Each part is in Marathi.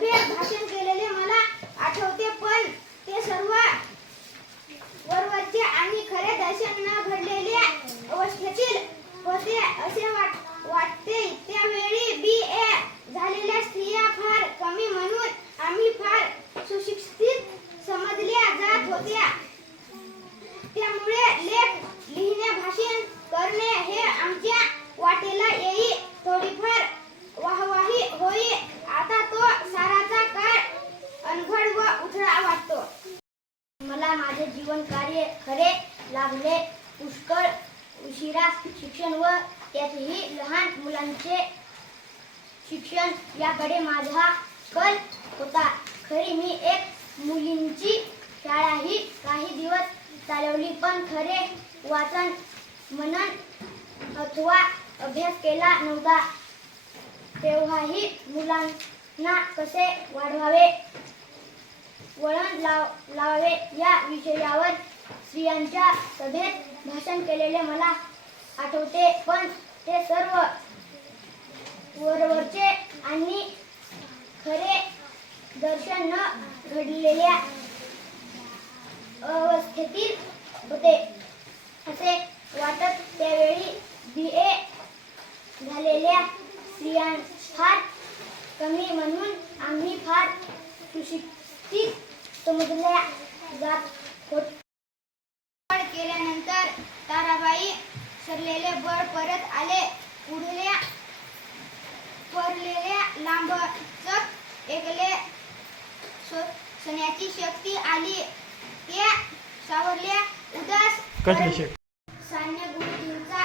स्त्रियांच्या सभेत भाषण केलेले मला आठवते पण ते सर्व वरवरचे आणि खरे दर्शन न घडलेले अवस्थेतील होते असे वाट वाटते त्यावेळी बी ए झालेल्या स्त्रिया फार कमी म्हणून आम्ही फार सुशिक्षित समजल्या जात होत्या त्यामुळे लेख लिहिणे भाषण करणे हे आमच्या वाटेला येई थोडीफार वाहवाही होई आता तो साराचा काळ अनघड व उथळा वाटतो मला माझे जीवन कार्य खरे लाभले पुष्कळ उशिरा शिक्षण व त्यातही लहान मुलांचे शिक्षण याकडे माझा कल होता. खरी मी एक मुलींची शाळाही काही दिवस चालवली पण खरे वाचन मनन अथवा अभ्यास केला नव्हता. तेव्हाही मुलांना कसे वाढवावे? वळण लाव लावावे. या विषयावर स्त्रियांच्या सभेत भाषण केलेले मला आठवते. पण ते सर्व वरवरचे आणि खरे दर्शन न घडलेल्या अवस्थेतील होते. असे वाटत त्यावेळी बी. ए. झालेल्या स्त्रियां फार कमी म्हणून आम्ही फार सुशिक्षित समजल्या जात होत. केल्यानंतर ताराबाई सरलेले बळ परत आले. पुढल्या परलेल्या लांबचक एकले सोन्याची शक्ती आली. त्या सावरल्या उदास कसले शेक सान्य गुरुजींचा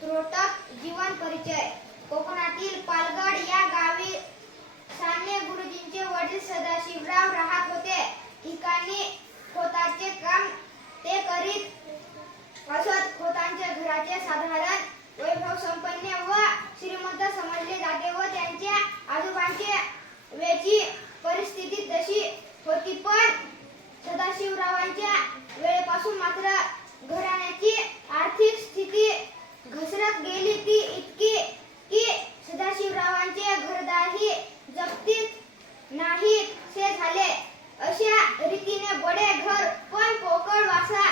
त्रोटक जीवन परिचय कोकणातील पालगड या गावी सान्य गुरुजींचे वडील सदाशिवराव राहत होते ठिकाणी खोताचे काम ते करीत असत. खोतांचे घराचे साधारण वैभव संपन्न व श्रीमंत समजले जाते व त्यांच्या आजोबांचे वेची परिस्थिती तशी होती. पण सदाशिवरावांच्या वेळेपासून मात्र घराण्याची आर्थिक स्थिती घसरत गेली. ती इतकी की सदाशिवरावांचे घरदारही जप्तीत नाही से झाले अशा रीतीने बडे घर पण पोकळ वासा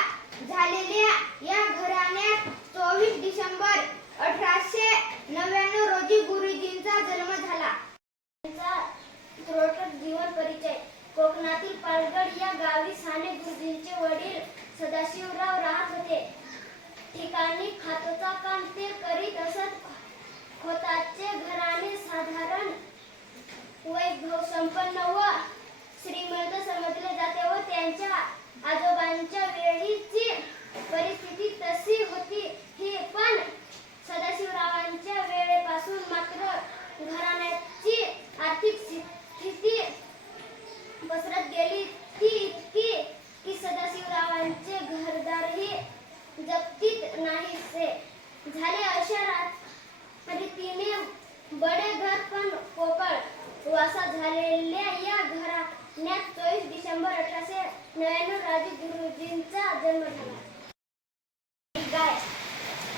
झालेल्या या घराण्यात चोवीस डिसेंबर अठराशे नव्याण्णव रोजी गुरुजींचा जन्म झाला त्यांचा त्रोटक जीवन परिचय गावातील पालगड या गावी साने गुरुजींचे वडील सदाशिवराव राहत होते. ठिकाणी खातोचा काम ते करीत असत. खोताचे घराणे साधारण वैभव संपन्न व श्रीमंत समजले जाते व त्यांच्या आजोबांच्या वेळीची परिस्थिती तशी होती. ही पण सदाशिवरावांच्या वेळेपासून मात्र घराण्याची आर्थिक स्थिती पसरत गेली ती इतकी की सदाशिवरावांचे घरदारही जप्तीत नाहीसे झाले अशा रात रीतीने बडे घर पण पोकळ वासा झालेल्या या घराण्यात चोवीस डिसेंबर अठराशे नव्याण्णव राजू गुरुजींचा जन्म झाला. गाय.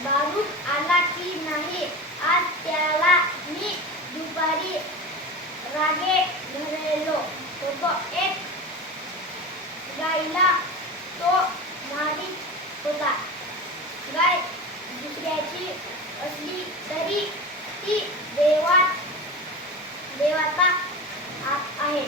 बारूद आला की नाही आज त्याला मी दुपारी रागे धरलेलो. होतो एक गायला तो मारित होता. गाय दुसऱ्याची असली तरी ती देवात देवाचा आप आहे.